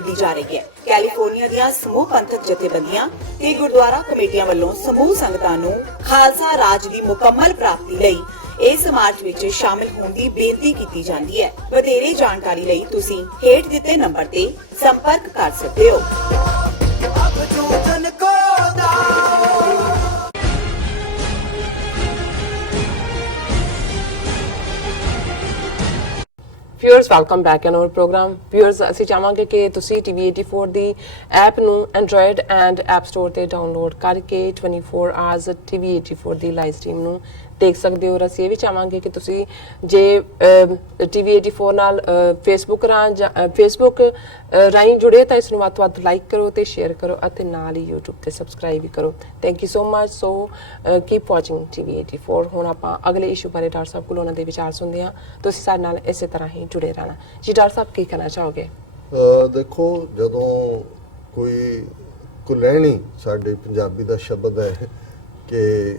ਕੱਢੀ ਜਾ ਰਹੀ ਹੈ। ਕੈਲੀਫੋਰਨੀਆ ਦੀਆਂ ਸਮੂਹ ਪੰਥਕ ਜਥੇਬੰਦੀਆਂ ਤੇ ਗੁਰਦੁਆਰਾ ਕਮੇਟੀਆਂ ਵੱਲੋਂ ਸਮੂਹ ਸੰਗਤਾਂ ਨੂੰ ਖਾਲਸਾ ਰਾਜ ਦੀ ਮੁਕੰਮਲ ਪ੍ਰਾਪਤੀ ਲਈ ਇਸ ਮਾਰਚ ਵਿੱਚ ਸ਼ਾਮਿਲ ਹੋਣ ਦੀ ਬੇਨਤੀ ਕੀਤੀ ਜਾਂਦੀ ਹੈ। ਵਧੇਰੇ ਜਾਣਕਾਰੀ ਲਈ ਤੁਸੀਂ ਹੇਠ ਦਿੱਤੇ ਨੰਬਰ ਤੇ ਸੰਪਰਕ ਕਰ ਸਕਦੇ ਹੋ। Viewers, welcome back in our program. Viewers, ਅਸੀਂ ਚਾਹਾਂਗੇ ਕਿ ਤੁਸੀਂ TV84 ਦੀ ਐਪ ਨੂੰ Android and App Store ਤੇ ਡਾਊਨਲੋਡ ਕਰਕੇ 24 hours TV84 ਦੀ ਲਾਈਵ ਸਟ੍ਰੀਮ ਨੂੰ ਦੇਖ ਸਕਦੇ ਹੋ। ਅਸੀਂ ਇਹ ਵੀ ਚਾਹਾਂਗੇ ਕਿ ਤੁਸੀਂ ਜੇ TV84 ਨਾਲ Facebook ਰਾਹੀਂ ਜੁੜੇ ਤਾਂ ਇਸ ਨੂੰ ਵੱਧ ਤੋਂ ਵੱਧ ਲਾਈਕ ਕਰੋ ਤੇ ਸ਼ੇਅਰ ਕਰੋ ਅਤੇ ਨਾਲ ਹੀ YouTube ਤੇ ਸਬਸਕ੍ਰਾਈਬ ਵੀ ਕਰੋ। Thank you so much. So keep watching TV84। ਹੁਣ ਆਪਾਂ ਅਗਲੇ ਇਸ਼ੂ ਬਾਰੇ ਡਾਕਟਰ ਸਾਹਿਬ ਕੋਲ ਉਹਨਾਂ ਦੇ ਵਿਚਾਰ ਸੁਣਦੇ ਹਾਂ। ਤੁਸੀਂ ਸਾਡੇ ਨਾਲ ਇਸੇ ਤਰ੍ਹਾਂ ਹੀ ਜੁੜੇ ਰਹਿਣਾ ਜੀ। ਡਾਕਟਰ ਸਾਹਿਬ ਕੀ ਕਹਿਣਾ ਚਾਹੋਗੇ? ਦੇਖੋ, ਜਦੋਂ ਕੋਈ ਕੁਲੈਣੀ ਸਾਡੇ ਪੰਜਾਬੀ ਦਾ ਸ਼ਬਦ ਹੈ ਕਿ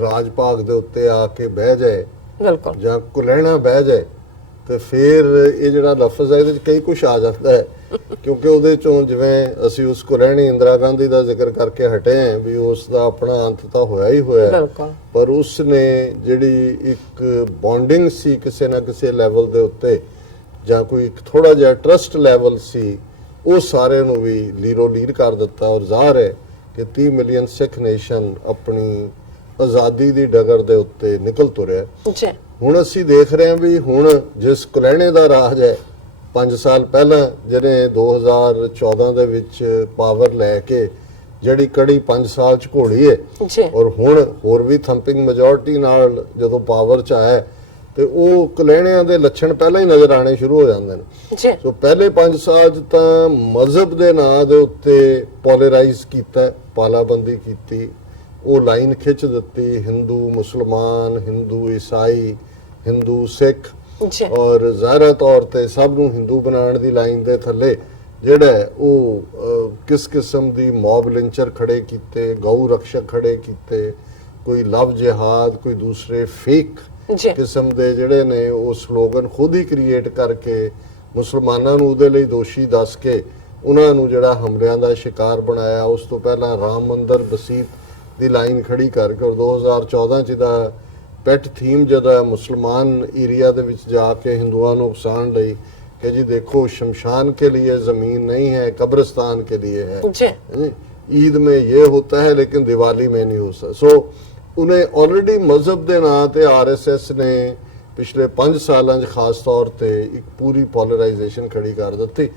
ਰਾਜ ਭਾਗ ਦੇ ਉੱਤੇ ਆ ਕੇ ਬਹਿ ਜਾਏ, ਬਿਲਕੁਲ, ਜਾਂ ਕੁਲੈਣਾ ਬਹਿ ਜਾਏ, ਤੇ ਫਿਰ ਇਹ ਜਿਹੜਾ ਲਫ਼ਜ਼ ਹੈ ਇਹਦੇ ਵਿੱਚ ਕਈ ਕੁਛ ਆ ਜਾਂਦਾ ਹੈ। ਕਿਉਂਕਿ ਉਹਦੇ ਚੋਂ ਜਿਵੇਂ ਅਸੀਂ ਉਸ ਕੁਲੈਣੀ ਇੰਦਰਾ ਗਾਂਧੀ ਦਾ ਜ਼ਿਕਰ ਕਰਕੇ ਹਟੇ ਹਾਂ ਵੀ ਉਸ ਦਾ ਆਪਣਾ ਅੰਤ ਤਾਂ ਹੋਇਆ ਹੀ ਹੋਇਆ, ਪਰ ਉਸ ਨੇ ਜਿਹੜੀ ਇੱਕ ਬੌਂਡਿੰਗ ਸੀ ਕਿਸੇ ਨਾ ਕਿਸੇ ਲੈਵਲ ਦੇ ਉੱਤੇ, ਜਾਂ ਕੋਈ ਇੱਕ ਥੋੜਾ ਜਿਹਾ ਟਰਸਟ ਲੈਵਲ ਸੀ, ਉਹ ਸਾਰੇ ਨੂੰ ਵੀ ਲੀਰੋ ਲੀਰ ਕਰ ਦਿੱਤਾ। ਔਰ ਜ਼ਾਹਰ ਹੈ ਕਿ 30 ਮਿਲੀਅਨ ਸਿੱਖ ਨੇਸ਼ਨ ਆਪਣੀ ਆਜ਼ਾਦੀ ਦੀ ਡਗਰ ਦੇ ਉੱਤੇ ਨਿਕਲ ਤੁਰਿਆ। ਹੁਣ ਅਸੀਂ ਦੇਖ ਰਹੇ ਹਾਂ ਵੀ ਹੁਣ ਜਿਸ ਕੁਲੈਣੇ ਦਾ ਰਾਜ ਹੈ 5 ਸਾਲ ਪਹਿਲਾਂ ਜਿਹਨੇ 2014 ਦੇ ਵਿੱਚ ਪਾਵਰ ਲੈ ਕੇ ਜਿਹੜੀ ਕੜੀ 5 ਸਾਲ ਚ ਘੋਲੀ ਹੈ, ਔਰ ਹੁਣ ਹੋਰ ਵੀ ਥੰਪਿੰਗ ਮੈਜੋਰਟੀ ਨਾਲ ਜਦੋਂ ਪਾਵਰ ਚ ਆਇਆ ਤੇ ਉਹ ਕੁਲੈਣਿਆਂ ਦੇ ਲੱਛਣ ਪਹਿਲਾਂ ਹੀ ਨਜ਼ਰ ਆਣੇ ਸ਼ੁਰੂ ਹੋ ਜਾਂਦੇ ਨੇ। ਸੋ ਪਹਿਲੇ 5 ਸਾਲ ਚ ਤਾਂ ਮਜ਼ਹਬ ਦੇ ਨਾਂ ਦੇ ਉੱਤੇ ਪੋਲਰਾਈਜ਼ ਕੀਤਾ, ਪਾਲਾਬੰਦੀ ਕੀਤੀ, ਉਹ ਲਾਈਨ ਖਿੱਚ ਦਿੱਤੀ, ਹਿੰਦੂ ਮੁਸਲਮਾਨ, ਹਿੰਦੂ ਈਸਾਈ, ਹਿੰਦੂ ਸਿੱਖ, ਔਰ ਜ਼ਾਹਿਰ ਤੌਰ ਤੇ ਸਭ ਨੂੰ ਹਿੰਦੂ ਬਣਾਉਣ ਦੀ ਲਾਈਨ ਦੇ ਥੱਲੇ ਜਿਹੜਾ ਉਹ ਕਿਸ ਕਿਸਮ ਦੀ ਮੌਬ ਲਿੰਚਰ ਖੜੇ ਕੀਤੇ, ਗਊ ਰਕਸ਼ਕ ਖੜੇ ਕੀਤੇ, ਕੋਈ ਲਵ ਜਿਹਾਦ, ਕੋਈ ਦੂਸਰੇ ਫੇਕ ਕਿਸਮ ਦੇ ਜਿਹੜੇ ਨੇ ਉਹ ਸਲੋਗਨ ਖੁਦ ਹੀ ਕ੍ਰੀਏਟ ਕਰਕੇ ਮੁਸਲਮਾਨਾਂ ਨੂੰ ਉਹਦੇ ਲਈ ਦੋਸ਼ੀ ਦੱਸ ਕੇ ਉਹਨਾਂ ਨੂੰ ਜਿਹੜਾ ਹਮਲਿਆਂ ਦਾ ਸ਼ਿਕਾਰ ਬਣਾਇਆ। ਉਸ ਤੋਂ ਪਹਿਲਾਂ ਰਾਮ ਮੰਦਰ ਬਸੀਤ ਦੀ ਲਾਈਨ ਖੜੀ ਕਰਕੇ, ਔਰ 2014 ਚ ਦਾ ਪੈਟ ਥੀਮ ਜਦੋਂ ਮੁਸਲਮਾਨ ਏਰੀਆ ਦੇ ਵਿੱਚ ਜਾ ਕੇ ਹਿੰਦੂਆਂ ਨੂੰ ਉਕਸਾਉਣ ਲਈ कि जी देखो शमशान के लिए ज़मीन नहीं है, कब्रिस्तान के लिए है। ईद में ये होता है लेकिन दिवाली में नहीं हो सकता। सो उन्हें ऑलरेडी मजहब के नाम ते RSS ने पिछले 5 सालों खास तौर पर एक पूरी पोलराइजेशन खड़ी कर दी।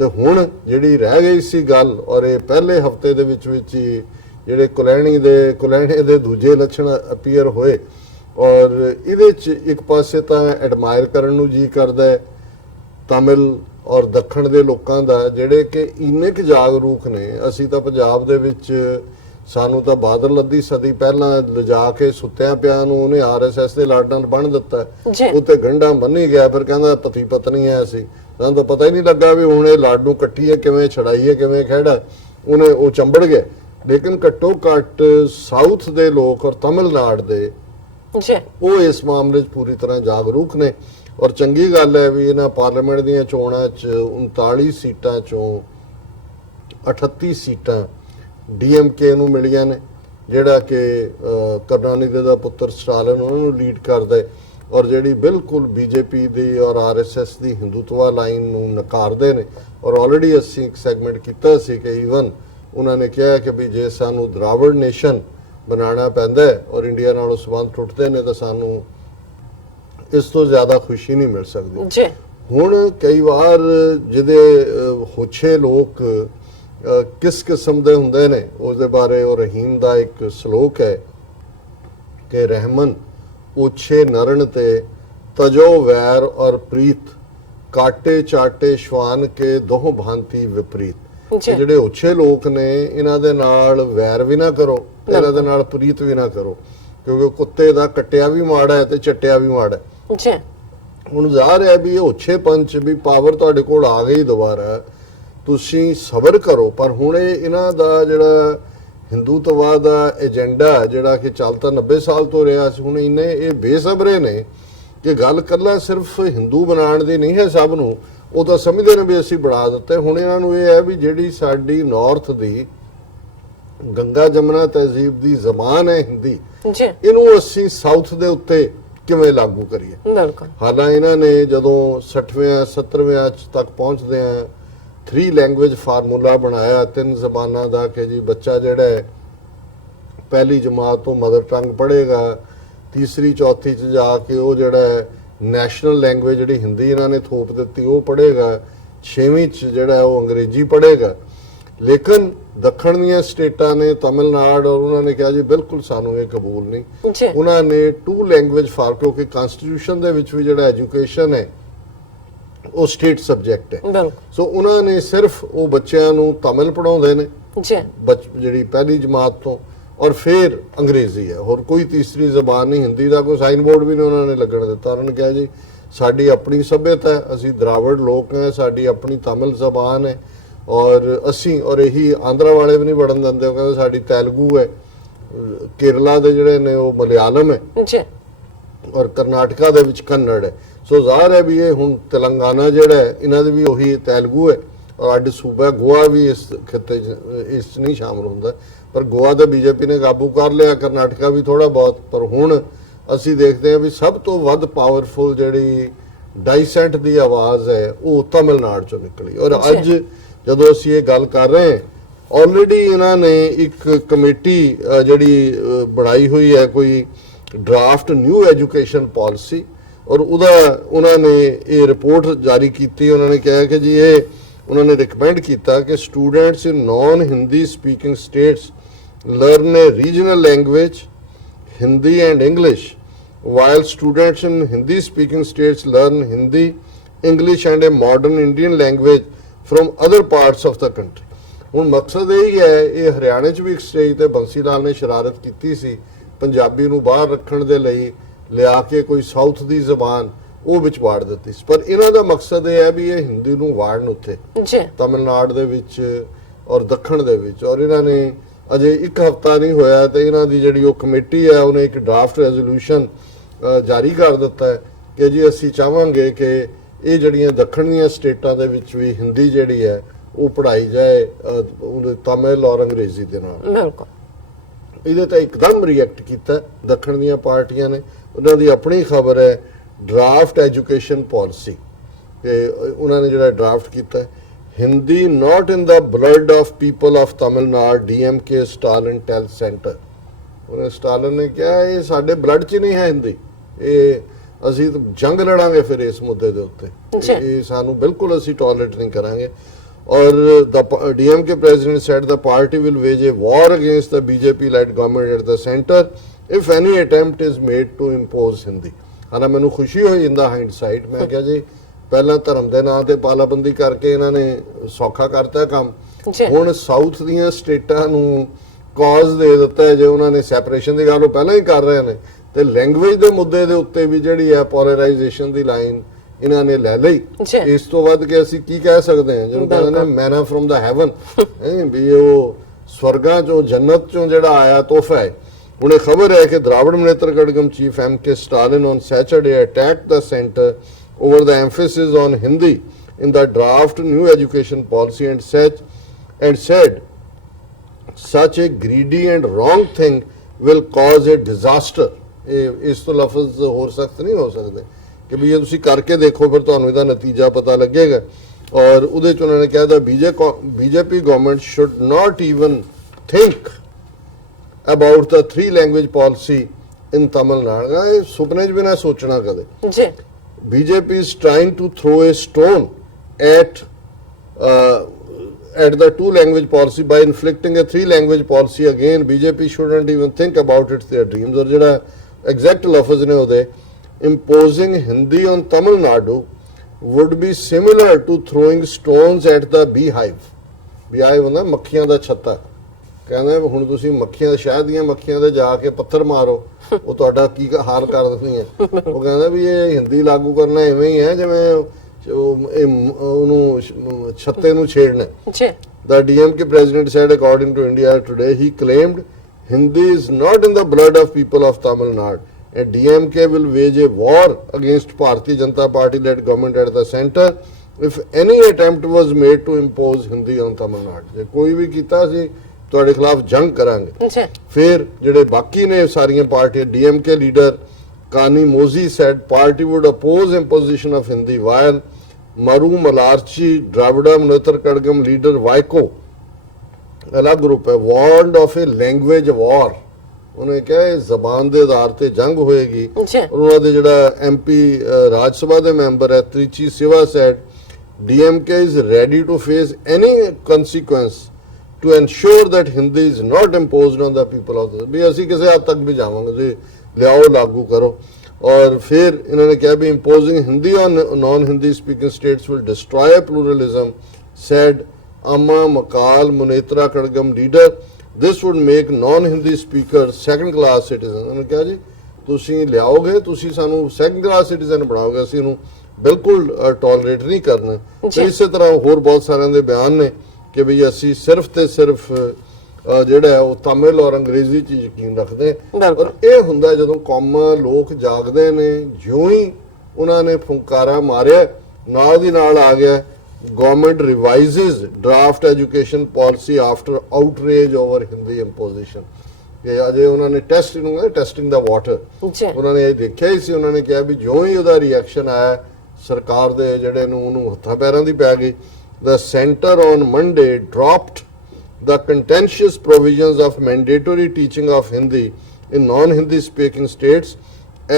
तो हुण जिहड़ी रह गई सी गल, और ये पहले हफ्ते दे विच ही जिहड़े कुलैणे दे दूजे लक्षण अपीयर होए, और इहदे च एक पासे तां एडमायर करन नूं जी करदा है तमिल और दक्षिण दे लोकां दा जिहड़े कि इन्ने क जागरूक ने। असीं तां पंजाब दे विच सानूं तां बादल अद्धी सदी पहलां लिजा के सुत्तिया पिया नूं उहने RSS दे लाड नाल बन दित्ता, उत्ते गंढा बन्नी गया, फिर कहंदा पति पत्नी है असीं, सानूं तां पता ही नहीं लगा भी हुण इह लाड नूं कट्टीए किवें, छड़ाईए किवें, खैड़ा उहने ਉਹ ਚੰਬੜ गए। लेकिन घट्टो घट साउथ दे लोक और तमिलनाडु दे ਉਹ इस मामले च पूरी तरह जागरूक ने। और चंगी गल है भी इन्हां पार्लीमेंट दीयां चोणां च 39 सीटां चों 38 सीटां DMK नूं मिलियां ने, जिहड़ा कि करुणानिधि दा पुत्तर स्टालिन उन्हां नूं लीड करदा है, और जिहड़ी बिल्कुल BJP दी और RSS दी हिंदुत्वा लाइन नूं नकारदे ने। और ऑलरेडी असीं एक सैगमेंट कीता सी कि ईवन उन्हां ने कहा कि भी जे सानूं द्राविड़ नेशन बनाना पैंदा है और इंडिया नालों संबंध टुटदे ने तां सानूं इस तो ज्यादा खुशी नहीं मिल सकती। हुण कई बार जिहदे होछे लोग किस किस्म दे हुंदे ने उसदे बारे और रहीम दा एक सलोक है कि रहमन ओछे नरण ते तजो वैर और प्रीत, काटे चाटे श्वान के दोह भांति विपरीत। जिहड़े ओछे लोग ने इन्हां दे नाल वैर भी ना करो, इन्हां दे नाल प्रीत भी ना करो, क्योंकि कुत्ते दा कट्टिया भी माड़ा है ते चट्टिया भी माड़ा है। ਹੁਣ ਜ਼ਾਹਰ ਹੈ ਵੀ ਇਹ ਉੱਚੇ ਪੰਚ ਵੀ ਪਾਵਰ ਤੁਹਾਡੇ ਕੋਲ ਆ ਗਈ ਦੁਬਾਰਾ, ਤੁਸੀਂ ਸਬਰ ਕਰੋ। ਪਰ ਹੁਣ ਇਹਨਾਂ ਦਾ ਜਿਹੜਾ ਹਿੰਦੂਤਵਾ ਦਾ ਏਜੰਡਾ ਜਿਹੜਾ ਕਿ ਚੱਲ ਤਾਂ 90 ਸਾਲ ਤੋਂ ਰਿਹਾ ਸੀ, ਹੁਣ ਇਹ ਬੇਸਬਰੇ ਨੇ ਕਿ ਗੱਲ ਕੱਲਾ ਸਿਰਫ ਹਿੰਦੂ ਬਣਾਉਣ ਦੀ ਨਹੀਂ ਹੈ ਸਭ ਨੂੰ, ਉਹ ਤਾਂ ਸਮਝਦੇ ਨੇ ਵੀ ਅਸੀਂ ਬਣਾ ਦਿੱਤੇ। ਹੁਣ ਇਹਨਾਂ ਨੂੰ ਇਹ ਹੈ ਵੀ ਜਿਹੜੀ ਸਾਡੀ ਨਾਰਥ ਦੀ ਗੰਗਾ ਜਮਨਾ ਤਹਿਜ਼ੀਬ ਦੀ ਜ਼ਬਾਨ ਹੈ ਹਿੰਦੀ, ਜੀ ਇਹਨੂੰ ਅਸੀਂ ਸਾਊਥ ਦੇ ਉੱਤੇ ਕਿਵੇਂ ਲਾਗੂ ਕਰੀਏ। ਬਿਲਕੁਲ। ਹਾਲਾਂ ਇਹਨਾਂ ਨੇ ਜਦੋਂ 60ਵੇਂ 70ਵੇਂ ਤੱਕ ਪਹੁੰਚਦੇ ਆ 3 ਲੈਂਗੁਏਜ ਫਾਰਮੂਲਾ ਬਣਾਇਆ 3 ਜ਼ਬਾਨਾਂ ਦਾ ਕਿ ਜੀ ਬੱਚਾ ਜਿਹੜਾ ਹੈ ਪਹਿਲੀ ਜਮਾਤ ਤੋਂ ਮਦਰ ਟੰਗ ਪੜ੍ਹੇਗਾ, ਤੀਸਰੀ ਚੌਥੀ ਚ ਜਾ ਕੇ ਉਹ ਜਿਹੜਾ ਹੈ ਨੈਸ਼ਨਲ ਲੈਂਗੁਏਜ ਜਿਹੜੀ ਹਿੰਦੀ ਇਹਨਾਂ ਨੇ ਥੋਪ ਦਿੱਤੀ ਉਹ ਪੜ੍ਹੇਗਾ, 6ਵੀਂ ਚ ਜਿਹੜਾ ਹੈ ਉਹ ਅੰਗਰੇਜ਼ੀ ਪੜ੍ਹੇਗਾ। ਲੇਕਿਨ ਦੱਖਣ ਦੀਆਂ ਸਟੇਟਾਂ ਨੇ ਤਮਿਲਨਾਡੂ ਔਰ ਉਹਨਾਂ ਨੇ ਕਿਹਾ ਜੀ ਬਿਲਕੁਲ ਸਾਨੂੰ ਇਹ ਕਬੂਲ ਨਹੀਂ। ਜੀ ਉਹਨਾਂ ਨੇ 2 ਲੈਂਗੁਏਜ ਫਾਰ ਕਿਉਂਕਿ ਕਨਸਟੀਟਿਊਸ਼ਨ ਦੇ ਵਿੱਚ ਵੀ ਜਿਹੜਾ ਐਜੂਕੇਸ਼ਨ ਹੈ ਉਹ ਸਟੇਟ ਸਬਜੈਕਟ ਹੈ। ਬਿਲਕੁਲ। ਸੋ ਉਹਨਾਂ ਨੇ ਸਿਰਫ ਉਹ ਬੱਚਿਆਂ ਨੂੰ ਤਮਿਲ ਪੜਾਉਂਦੇ ਨੇ ਜੀ ਜਿਹੜੀ ਪਹਿਲੀ ਜਮਾਤ ਤੋਂ, ਔਰ ਫਿਰ ਅੰਗਰੇਜ਼ੀ ਹੈ, ਹੋਰ ਕੋਈ ਤੀਸਰੀ ਜ਼ਬਾਨ ਨਹੀਂ। ਹਿੰਦੀ ਦਾ ਕੋਈ ਸਾਈਨ ਬੋਰਡ ਵੀ ਨਹੀਂ ਉਹਨਾਂ ਨੇ ਲੱਗਣ ਦਿੱਤਾ। ਉਹਨਾਂ ਨੇ ਕਿਹਾ ਜੀ ਸਾਡੀ ਆਪਣੀ ਸੱਭਿਅਤਾ ਹੈ, ਅਸੀਂ ਦਰਾਵੜ ਲੋਕ ਹਾਂ, ਸਾਡੀ ਆਪਣੀ ਤਮਿਲ ਜ਼ਬਾਨ ਹੈ ਔਰ ਅਸੀਂ ਔਰ ਇਹੀ ਆਂਧਰਾ ਵਾਲੇ ਵੀ ਨਹੀਂ ਵੜਨ ਦਿੰਦੇ। ਉਹ ਕਹਿੰਦੇ ਸਾਡੀ ਤੇਲਗੂ ਹੈ, ਕੇਰਲਾ ਦੇ ਜਿਹੜੇ ਨੇ ਉਹ ਮਲਿਆਲਮ ਹੈ ਜੀ ਔਰ ਕਰਨਾਟਕਾ ਦੇ ਵਿੱਚ ਕੰਨੜ ਹੈ। ਸੋ ਜ਼ਾਹਰ ਹੈ ਵੀ ਇਹ ਹੁਣ ਤੇਲੰਗਾਨਾ ਜਿਹੜਾ ਹੈ ਇਹਨਾਂ ਦੇ ਵੀ ਉਹੀ ਤੇਲਗੂ ਹੈ ਔਰ ਅੱਡ ਸੂਬਾ ਗੋਆ ਵੀ ਇਸ ਖਿੱਤੇ 'ਚ ਇਸ 'ਚ ਨਹੀਂ ਸ਼ਾਮਲ ਹੁੰਦਾ, ਪਰ ਗੋਆ ਤਾਂ ਬੀਜੇਪੀ ਨੇ ਕਾਬੂ ਕਰ ਲਿਆ, ਕਰਨਾਟਕਾ ਵੀ ਥੋੜਾ ਬਹੁਤ। ਪਰ ਹੁਣ ਅਸੀਂ ਦੇਖਦੇ ਹਾਂ ਵੀ ਸਭ ਤੋਂ ਵੱਧ ਪਾਵਰਫੁਲ ਜਿਹੜੀ ਡਾਈਸੈਂਟ ਦੀ ਆਵਾਜ਼ ਹੈ ਉਹ ਤਮਿਲਨਾਡੂ ਚੋਂ ਨਿਕਲੀ। ਔਰ ਅੱਜ ਜਦੋਂ ਅਸੀਂ ਇਹ ਗੱਲ ਕਰ ਰਹੇ ਹਾਂ ਆਲਰੇਡੀ ਇਹਨਾਂ ਨੇ ਇੱਕ ਕਮੇਟੀ ਜਿਹੜੀ ਬਣਾਈ ਹੋਈ ਹੈ ਕੋਈ ਡਰਾਫਟ ਨਿਊ ਐਜੂਕੇਸ਼ਨ ਪਾਲਿਸੀ, ਔਰ ਉਹਨਾਂ ਨੇ ਇਹ ਰਿਪੋਰਟ ਜਾਰੀ ਕੀਤੀ। ਉਹਨਾਂ ਨੇ ਕਿਹਾ ਕਿ ਜੀ ਇਹ ਉਹਨਾਂ ਨੇ ਰਿਕਮੈਂਡ ਕੀਤਾ ਕਿ students in non Hindi speaking states learn a regional language, Hindi and English, while students in Hindi speaking states learn Hindi, English and a modern Indian language from other parts of the country. ਹੁਣ ਮਕਸਦ ਇਹ ਹੀ ਹੈ, ਇਹ ਹਰਿਆਣੇ 'ਚ ਵੀ ਇੱਕ stage ਤੇ ਬੰਸੀ ਲਾਲ ਨੇ ਸ਼ਰਾਰਤ ਕੀਤੀ ਸੀ ਪੰਜਾਬੀ ਨੂੰ ਬਾਹਰ ਰੱਖਣ ਦੇ ਲਈ, ਲਿਆ ਕੇ ਕੋਈ ਸਾਊਥ ਦੀ ਜ਼ਬਾਨ ਉਹ ਵਿੱਚ ਵਾੜ ਦਿੱਤੀ ਸੀ। ਪਰ ਇਹਨਾਂ ਦਾ ਮਕਸਦ ਇਹ ਹੈ ਵੀ ਇਹ ਹਿੰਦੀ ਨੂੰ ਵਾੜਨ ਉੱਥੇ ਤਮਿਲਨਾਡੂ ਦੇ ਵਿੱਚ ਔਰ ਦੱਖਣ ਦੇ ਵਿੱਚ। ਔਰ ਇਹਨਾਂ ਨੇ ਅਜੇ 1 ਹਫ਼ਤਾ ਨਹੀਂ ਹੋਇਆ ਤੇ ਇਹਨਾਂ ਦੀ ਜਿਹੜੀ ਉਹ ਕਮੇਟੀ ਹੈ ਉਹਨੇ ਇੱਕ ਡਰਾਫਟ ਰੈਜ਼ੋਲੂਸ਼ਨ ਜਾਰੀ ਕਰ ਦਿੱਤਾ ਹੈ ਕਿ ਜੀ ਅਸੀਂ ਚਾਹਾਂਗੇ ਕਿ ਇਹ ਜਿਹੜੀਆਂ ਦੱਖਣ ਦੀਆਂ ਸਟੇਟਾਂ ਦੇ ਵਿੱਚ ਵੀ ਹਿੰਦੀ ਜਿਹੜੀ ਹੈ ਉਹ ਪੜ੍ਹਾਈ ਜਾਏ ਤਮਿਲ ਔਰ ਅੰਗਰੇਜ਼ੀ ਦੇ ਨਾਲ। ਬਿਲਕੁਲ। ਇਹਦੇ ਤਾਂ ਇੱਕਦਮ ਰਿਐਕਟ ਕੀਤਾ ਦੱਖਣ ਦੀਆਂ ਪਾਰਟੀਆਂ ਨੇ। ਉਹਨਾਂ ਦੀ ਆਪਣੀ ਖਬਰ ਹੈ ਡਰਾਫਟ ਐਜੂਕੇਸ਼ਨ ਪਾਲਿਸੀ, ਤੇ ਉਹਨਾਂ ਨੇ ਜਿਹੜਾ ਡਰਾਫਟ ਕੀਤਾ Hindi not in the blood of people of Tamil Nadu, DMK Stalin tells center। ਉਹਨੇ ਸਟਾਲਿਨ ਨੇ ਕਿਹਾ ਇਹ ਸਾਡੇ ਬਲੱਡ 'ਚ ਨਹੀਂ ਹੈ ਹਿੰਦੀ, ਇਹ ਅਸੀਂ ਜੰਗ ਲੜਾਂਗੇ ਫਿਰ ਇਸ ਮੁੱਦੇ ਦੇ ਉੱਤੇ, ਇਹ ਸਾਨੂੰ ਬਿਲਕੁਲ ਅਸੀਂ ਟੋਲਰੇਟ ਨਹੀਂ ਕਰਾਂਗੇ। ਔਰ the DMK president said the party will wage a war against the BJP led government at the center if any attempt is made to impose Hindi। ਹਾਲਾਂ ਮੈਨੂੰ ਖੁਸ਼ੀ ਹੋਈ ਇਨ ਦਾ ਹਾਈਂਡਸਾਈਟ, ਮੈਂ ਕਿਹਾ ਜੀ ਪਹਿਲਾਂ ਧਰਮ ਦੇ ਨਾਂ ਤੇ ਪਾਲਾਬੰਦੀ ਕਰਕੇ ਇਹਨਾਂ ਨੇ ਸੌਖਾ ਕਰਤਾ ਕੰਮ, ਹੁਣ ਸਾਊਥ ਦੀਆਂ ਸਟੇਟਾਂ ਨੂੰ ਕਾਜ਼ ਦੇ ਦਿੱਤਾ ਹੈ। ਜੇ ਉਹਨਾਂ ਨੇ ਸੈਪਰੇਸ਼ਨ ਦੀ ਗੱਲ ਉਹ ਪਹਿਲਾਂ ਹੀ ਕਰ ਰਹੇ ਨੇ ਤੇ ਲੈਂਗੁਏਜ ਦੇ ਮੁੱਦੇ ਦੇ ਉੱਤੇ ਵੀ ਜਿਹੜੀ ਹੈ ਪੋਲਰਾਈਜੇਸ਼ਨ ਦੀ ਲਾਈਨ ਇਹਨਾਂ ਨੇ ਲੈ ਲਈ। ਇਸ ਤੋਂ ਵੱਧ ਕੇ ਅਸੀਂ ਕੀ ਕਹਿ ਸਕਦੇ ਹਾਂ, ਜਿਹਨੂੰ ਕਹਿੰਦੇ ਨੇ ਮੈਨਾ ਫਰੋਮ ਦਾ ਹੈਵਨ, ਵੀ ਉਹ ਸਵਰਗਾਂ ਚੋਂ ਜੰਨਤ ਚੋਂ ਜਿਹੜਾ ਆਇਆ ਤੋਹਫਾ ਹੈ। ਹੁਣ ਇਹ ਖਬਰ ਹੈ ਕਿ ਦਰਾਵੜ ਮਨੇਤਰ Kazhagam chief M.K. Stalin on Saturday attacked the center over the emphasis on Hindi in the draft new education policy and said such a greedy and wrong thing will cause a disaster। ਇਸ ਤੋਂ ਲਫ਼ਜ਼ ਹੋਰ ਸਖਤ ਨਹੀਂ ਹੋ ਸਕਦੇ ਕਿ ਵੀ ਇਹ ਤੁਸੀਂ ਕਰਕੇ ਦੇਖੋ ਫਿਰ ਤੁਹਾਨੂੰ ਇਹਦਾ ਨਤੀਜਾ ਪਤਾ ਲੱਗੇਗਾ। ਔਰ ਉਹਦੇ 'ਚ ਉਹਨਾਂ ਨੇ ਕਿਹਾ that BJP government should not even think about the 3 language policy in Tamil Nadu। ਇਹ ਸੁਪਨੇ 'ਚ ਵੀ ਨਾ ਸੋਚਣਾ ਕਦੇ ਜੀ। BJP is trying to throw a stone at the 2 language policy by inflicting a 3 language policy again। BJP shouldn't even think about it, their dreams। ਔਰ ਜਿਹੜਾ exact ਲਫ਼ਜ਼ ਨੇ ਉਹਦੇ imposing Hindi on Tamil Nadu would be similar to throwing stones at the beehive। beehive ਹੁੰਦਾ ਮੱਖੀਆਂ ਦਾ ਛੱਤਾ, ਕਹਿੰਦਾ ਹੁਣ ਤੁਸੀਂ ਮੱਖੀਆਂ ਸ਼ਹਿਦ ਦੀਆਂ ਮੱਖੀਆਂ ਦੇ ਜਾ ਕੇ ਪੱਥਰ ਮਾਰੋ ਉਹ ਤੁਹਾਡਾ ਕੀ ਹਾਲ ਕਰ ਦਿੰਦੀਆਂ। ਉਹ ਕਹਿੰਦਾ ਵੀ ਇਹ ਹਿੰਦੀ ਲਾਗੂ ਕਰਨਾ ਐਵੇਂ ਹੀ ਹੈ ਜਿਵੇਂ ਉਹਨੂੰ ਛੱਤੇ ਨੂੰ ਛੇੜਨਾ। The DMK president said according to India Today, he claimed Hindi is not in the blood of people of Tamil Nadu and DMK will wage a war against Bharatiya Janata Party led government at the center if any attempt was made to impose Hindi on Tamil Nadu, ਜੇ ਕੋਈ ਵੀ ਕੀਤਾ ਸੀ ਤੁਹਾਡੇ ਖਿਲਾਫ ਜੰਗ ਕਰਾਂਗੇ। ਜੀ ਫਿਰ ਜਿਹੜੇ ਬਾਕੀ ਨੇ ਸਾਰੀਆਂ ਪਾਰਟੀਆਂ, DMK leader Kanimozhi said party would oppose imposition of Hindi, while Maru Malarchi, Dravida Munnetra Kadgam leader Vaiko, अलग ग्रुप है, warned of a language war। ਉਹਨੇ ਕਿਹਾ ਇਹ ਜ਼ਬਾਨ ਦੇ ਆਧਾਰ ਤੇ ਜੰਗ ਹੋਏਗੀ। ਜੀ ਉਹਨਾਂ ਦੇ ਜਿਹੜਾ MP ਰਾਜ ਸਭਾ ਦੇ ਮੈਂਬਰ ਹੈ ਤ੍ਰਿਚੀ ਸਿਵਾ said DMK is ready to face any consequence to ensure that Hindi is not imposed on the people of the, ਵੀ ਅਸੀਂ ਕਿਸੇ ਹੱਦ ਤੱਕ ਵੀ ਜਾਵਾਂਗੇ ਜੀ, ਲਿਆਓ ਲਾਗੂ ਕਰੋ। ਔਰ ਫਿਰ ਇਹਨਾਂ ਨੇ ਕਿਹਾ ਵੀ imposing Hindi on non-Hindi speaking states will destroy pluralism, said Amma Makal Munnetra Kadgam leader, this would make non-Hindi speakers second class citizens। ਉਹਨੇ ਕਿਹਾ ਜੀ ਤੁਸੀਂ ਲਿਆਓਗੇ, ਤੁਸੀਂ ਸਾਨੂੰ second class citizen ਬਣਾਓਗੇ, ਅਸੀਂ ਇਹਨੂੰ ਬਿਲਕੁਲ ਟੋਲਰੇਟ ਨਹੀਂ ਕਰਨਾ। ਤੇ ਇਸੇ ਤਰ੍ਹਾਂ ਹੋਰ ਬਹੁਤ ਸਾਰਿਆਂ ਦੇ ਬਿਆਨ ਨੇ ਕਿ ਵੀ ਅਸੀਂ ਸਿਰਫ ਤੇ ਸਿਰਫ ਜਿਹੜਾ ਹੈ ਉਹ ਤਮਿਲ ਔਰ ਅੰਗਰੇਜ਼ੀ 'ਚ ਯਕੀਨ ਰੱਖਦੇ ਹਾਂ। ਔਰ ਇਹ ਹੁੰਦਾ ਜਦੋਂ ਕੌਮਾਂ ਲੋਕ ਜਾਗਦੇ ਨੇ, ਜਿਉਂ ਹੀ ਉਹਨਾਂ ਨੇ ਫੁੰਕਾਰਾ ਮਾਰਿਆ ਨਾਲ ਦੀ ਨਾਲ ਆ ਗਿਆ government revises draft education policy after outrage over Hindi imposition। ਕਿ ਅਜੇ ਉਹਨਾਂ ਨੇ ਟੈਸਟ ਨੂੰ ਟੈਸਟਿੰਗ ਦਾ ਵਾਟਰ ਉਹਨਾਂ ਨੇ ਇਹ ਦੇਖਿਆ ਹੀ ਸੀ। ਉਹਨਾਂ ਨੇ ਕਿਹਾ ਵੀ ਜਿਉਂ ਹੀ ਉਹਦਾ ਰਿਐਕਸ਼ਨ ਆਇਆ ਸਰਕਾਰ ਦੇ ਜਿਹੜੇ ਨੂੰ ਉਹਨੂੰ ਹੱਥਾਂ ਪੈਰਾਂ ਦੀ ਪੈ ਗਈ। The center on Monday dropped the contentious provisions of mandatory teaching of Hindi in non-Hindi speaking states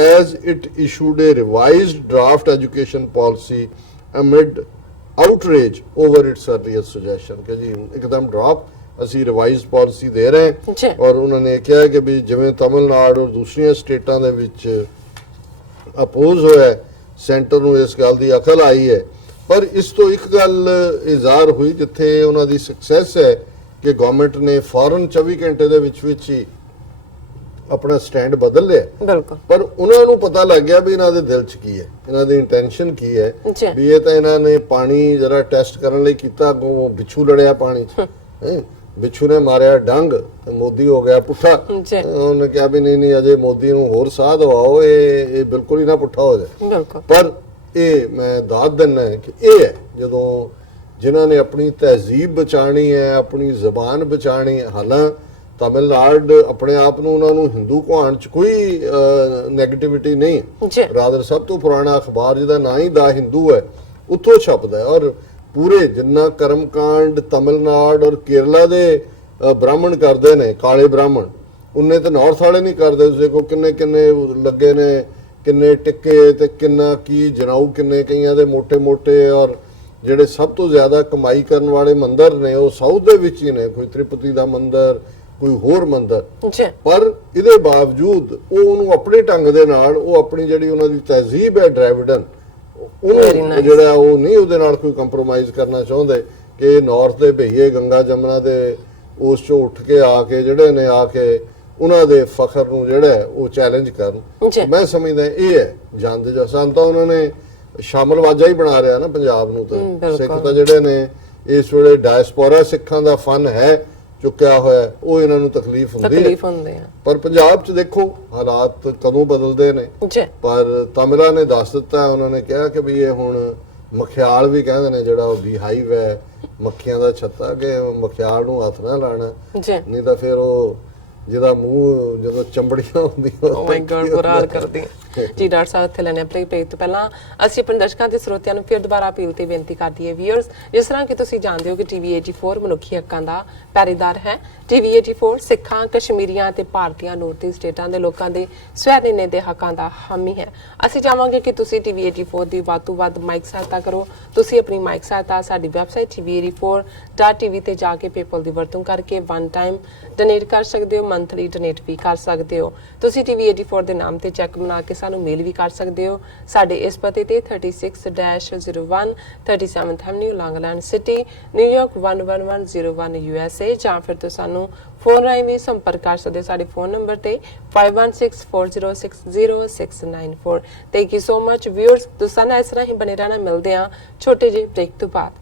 as it issued a revised draft education policy amid outrage over its earlier suggestion। ਕਿ ਜੀ ਇੱਕਦਮ drop ਅਸੀਂ revised policy ਦੇ ਰਹੇ ਹਾਂ। ਔਰ ਉਹਨਾਂ ਨੇ ਕਿਹਾ ਕਿ ਵੀ ਜਿਵੇਂ ਤਮਿਲਨਾਡੂ ਔਰ ਦੂਸਰੀਆਂ ਸਟੇਟਾਂ ਦੇ ਵਿੱਚ ਅਪੋਜ਼ ਹੋਇਆ, ਸੈਂਟਰ ਨੂੰ ਇਸ ਗੱਲ ਦੀ ਅਕਲ ਆਈ ਹੈ। ਪਰ ਇਸ ਤੋਂ ਇੱਕ ਗੱਲ ਇਜ਼ਾਹਰ ਹੋਈ ਜਿੱਥੇ ਉਹਨਾਂ ਦੀ ਸਕਸੈਸ ਹੈ ਕਿ ਗਵਰਨਮੈਂਟ ਨੇ ਫੌਰਨ 24 ਘੰਟੇ ਦੇ ਵਿੱਚ ਹੀ ਆਪਣਾ ਸਟੈਂਡ ਬਦਲ ਲਿਆ। ਬਿਲਕੁਲ। ਪਰ ਉਹਨਾਂ ਨੂੰ ਪਤਾ ਲੱਗ ਗਿਆ ਵੀ ਇਹਨਾਂ ਦੇ ਦਿਲ 'ਚ ਕੀ ਹੈ, ਇਹਨਾਂ ਦੀ ਇੰਟੈਂਸ਼ਨ ਕੀ ਹੈ। ਵੀ ਇਹ ਤਾਂ ਇਹਨਾਂ ਨੇ ਪਾਣੀ ਜਰਾ ਟੈਸਟ ਕਰਨ ਲਈ ਕੀਤਾ, ਅੱਗੋਂ ਬਿੱਛੂ ਲੜਿਆ ਪਾਣੀ 'ਚ, ਬਿੱਛੂ ਨੇ ਮਾਰਿਆ ਡੰਗ ਤੇ ਮੋਦੀ ਹੋ ਗਿਆ ਪੁੱਠਾ। ਉਹਨੇ ਕਿਹਾ ਵੀ ਨਹੀਂ ਅਜੇ ਮੋਦੀ ਨੂੰ ਹੋਰ ਸਾਹ ਦਵਾਓ, ਇਹ ਬਿਲਕੁਲ ਹੀ ਨਾ ਪੁੱਠਾ ਹੋ ਜਾਏ। ਪਰ ਇਹ ਮੈਂ ਦਾਦ ਦਿੰਦਾ ਕਿ ਇਹ ਹੈ ਜਦੋਂ ਜਿਨ੍ਹਾਂ ਨੇ ਆਪਣੀ ਤਹਿਜ਼ੀਬ ਬਚਾਣੀ ਹੈ, ਆਪਣੀ ਜ਼ਬਾਨ ਬਚਾਣੀ। ਹਾਲਾਂ ਤਮਿਲਨਾਡੂ ਆਪਣੇ ਆਪ ਨੂੰ ਉਹਨਾਂ ਨੂੰ ਹਿੰਦੂ ਕਹਾਣ 'ਚ ਕੋਈ ਨੈਗੇਟਿਵਿਟੀ ਨਹੀਂ। ਰਾਦਰ ਸਭ ਤੋਂ ਪੁਰਾਣਾ ਅਖਬਾਰ ਜਿਹਦਾ ਨਾਂ ਹੀ ਦਾ ਹਿੰਦੂ ਹੈ ਉੱਥੋਂ ਛਪਦਾ ਹੈ। ਔਰ ਪੂਰੇ ਜਿੰਨਾ ਕਰਮਕਾਂਡ ਤਮਿਲਨਾਡੂ ਔਰ ਕੇਰਲਾ ਦੇ ਬ੍ਰਾਹਮਣ ਕਰਦੇ ਨੇ, ਕਾਲੇ ਬ੍ਰਾਹਮਣ, ਉਹਨੇ ਤਾਂ ਨਾਰਥ ਵਾਲੇ ਨਹੀਂ ਕਰਦੇ। ਉਸ ਦੇਖੋ ਕਿੰਨੇ ਕਿੰਨੇ ਲੱਗੇ ਨੇ, ਕਿੰਨੇ ਟਿੱਕੇ ਤੇ ਕਿੰਨਾ ਕੀ ਜਨਾਊ, ਕਿੰਨੇ ਕਈਆਂ ਦੇ ਮੋਟੇ ਮੋਟੇ। ਔਰ ਜਿਹੜੇ ਸਭ ਤੋਂ ਜ਼ਿਆਦਾ ਕਮਾਈ ਕਰਨ ਵਾਲੇ ਮੰਦਰ ਨੇ ਉਹ ਸਾਊਥ ਦੇ ਵਿੱਚ ਹੀ ਨੇ, ਕੋਈ ਤ੍ਰਿਪਤੀ ਦਾ ਮੰਦਰ, ਕੋਈ ਹੋਰ ਮੰਦਰ। ਪਰ ਇਹਦੇ ਬਾਵਜੂਦ ਉਹ ਉਹਨੂੰ ਆਪਣੇ ਢੰਗ ਦੇ ਨਾਲ, ਉਹ ਆਪਣੀ ਜਿਹੜੀ ਉਹਨਾਂ ਦੀ ਤਹਿਜ਼ੀਬ ਹੈ ਡਰਾਵਿਡਨ, ਉਹ ਜਿਹੜਾ ਉਹ ਨਹੀਂ ਉਹਦੇ ਨਾਲ ਕੋਈ ਕੰਪਰੋਮਾਈਜ਼ ਕਰਨਾ ਚਾਹੁੰਦੇ ਕਿ ਨਾਰਥ ਦੇ ਭਈਏ ਗੰਗਾ ਜਮਨਾ ਦੇ ਉਸ ਚੋਂ ਉੱਠ ਕੇ ਆ ਕੇ ਜਿਹੜੇ ਨੇ ਆ ਕੇ ਉਹਨਾਂ ਦੇ ਫਖਰ ਨੂੰ ਜਿਹੜਾ ਉਹ ਚੈਲੰਜ ਕਰਨ। ਮੈਂ ਸਮਝਦਾ ਇਹ ਹੈ ਜੰਦ ਜਸਾਂ ਤਾਂ ਉਹਨਾਂ ਨੇ ਸ਼ਾਮਲ ਵਾਜਾ ਹੀ ਬਣਾ ਰਿਹਾ ਨਾ ਪੰਜਾਬ ਨੂੰ। ਤਾਂ ਸਿੱਖ ਤਾਂ ਜਿਹੜੇ ਨੇ ਇਸ ਵੇਲੇ ਡਾਇਸਪੋਰਾ ਸਿੱਖਾਂ ਦਾ ਫਨ ਹੈ ਚੁੱਕਿਆ ਹੋਇਆ, ਉਹ ਇਹਨਾਂ ਨੂੰ ਤਕਲੀਫ ਹੁੰਦੀ ਹੈ। ਪਰ ਪੰਜਾਬ 'ਚ ਦੇਖੋ ਹਾਲਾਤ ਕਦੋਂ ਬਦਲਦੇ ਨੇ। ਪਰ ਤਮਿਲਾਂ ਨੇ ਦੱਸ ਦਿੱਤਾ, ਉਹਨਾਂ ਨੇ ਕਿਹਾ ਕਿ ਵੀ ਇਹ ਹੁਣ ਮਖਿਆਲ ਵੀ ਕਹਿੰਦੇ ਨੇ ਜਿਹੜਾ ਉਹ ਬੀਹਾਈਵ ਹੈ, ਮੱਖੀਆਂ ਦਾ ਛੱਤਾ, ਕਿ ਮਖਿਆਲ ਨੂੰ ਹੱਥ ਨਾ ਲਾਣਾ, ਨਹੀਂ ਤਾਂ ਫਿਰ ਉਹ ਜਿਹਦਾ ਮੂੰਹ ਜਦੋਂ ਚੰਬੜੀਆਂ ਹੁੰਦੀਆਂ ਓ ਮਾਈ ਗॉड ਬੁਰਾ ਹਾਲ ਕਰਦੀ ਜੀ। ਡਾਕਟਰ ਸਾਹਿਬ ਇੱਥੇ ਲੈਣੇ ਆਪਣੇ ਬ੍ਰੇਕ ਤੋਂ ਪਹਿਲਾਂ ਅਸੀਂ ਆਪਣੇ ਦਰਸ਼ਕਾਂ ਤੇ ਸਰੋਤਿਆਂ ਨੂੰ ਫਿਰ ਦੁਬਾਰਾ ਅਪੀਲ ਤੇ ਬੇਨਤੀ ਕਰਦੀ ਹੈ ਵੀਅਰਸ, ਜਿਸ ਤਰ੍ਹਾਂ ਕਿ ਤੁਸੀਂ ਜਾਣਦੇ ਹੋ ਕਿ TV 84 ਮਨੁੱਖੀ ਹੱਕਾਂ ਦਾ ਪਹਿਰੇਦਾਰ ਹੈ। TV 84 ਸਿੱਖਾਂ, ਕਸ਼ਮੀਰੀਆਂ ਤੇ ਭਾਰਤੀਆਂ ਨੌਰਥ ਈਸਟ ਸਟੇਟਾਂ ਦੇ ਲੋਕਾਂ ਦੇ ਸਵੈ ਨਿਰਣੇ ਦੇ ਹੱਕਾਂ ਦਾ ਹਾਮੀ ਹੈ। ਅਸੀਂ ਚਾਹਾਂਗੇ ਕਿ ਤੁਸੀਂ TV 84 ਦੀ ਵੱਧ ਤੋਂ ਵੱਧ ਮਾਈਕ ਸਹਾਇਤਾ ਕਰੋ। ਤੁਸੀਂ ਆਪਣੀ ਮਾਈਕ ਸਹਾਇਤਾ ਸਾਡੀ ਵੈਬਸਾਈਟ tv84.tv ਤੇ ਜਾ ਕੇ ਪੇਪਲ ਦੀ ਵਰਤੋਂ ਕਰਕੇ ਵਨ ਟਾਈਮ ਡੋਨੇਟ ਕਰ ਸਕਦੇ ਹੋ, ਮੰਥਲੀ ਡੋਨੇਟ ਵੀ ਕਰ ਸਕਦੇ ਹੋ। ਤੁਸੀਂ TV 84 ਦੇ ਨਾਮ ਤੇ ਚੈੱਕ ਬਣਾ ਕੇ ਸਾਨੂੰ ਮੇਲ ਵੀ ਕਰ ਸਕਦੇ ਹੋ। ਸਾਡੇ ਇਸ ਪਤੇ ਤੇ 36-01 37th avenue Long Island City, New York 11101 USA, ਜਾਂ ਫਿਰ ਤੁਸੀਂ ਸਾਨੂੰ ਫੋਨ ਰਾਹੀਂ ਵੀ ਸੰਪਰਕ ਕਰ ਸਕਦੇ ਹੋ। ਸਾਡੇ ਫੋਨ ਨੰਬਰ ਤੇ 5164060694। Thank you so much viewers. ਤੁਸੀਂ ਨਾਲ ਇਸ ਤਰ੍ਹਾਂ ਹੀ ਬਣੇ ਰਹਿਣਾ। ਮਿਲਦੇ ਹਾਂ ਛੋਟੇ ਜਿਹੇ ਬ੍ਰੇਕ ਤੋਂ ਬਾਅਦ।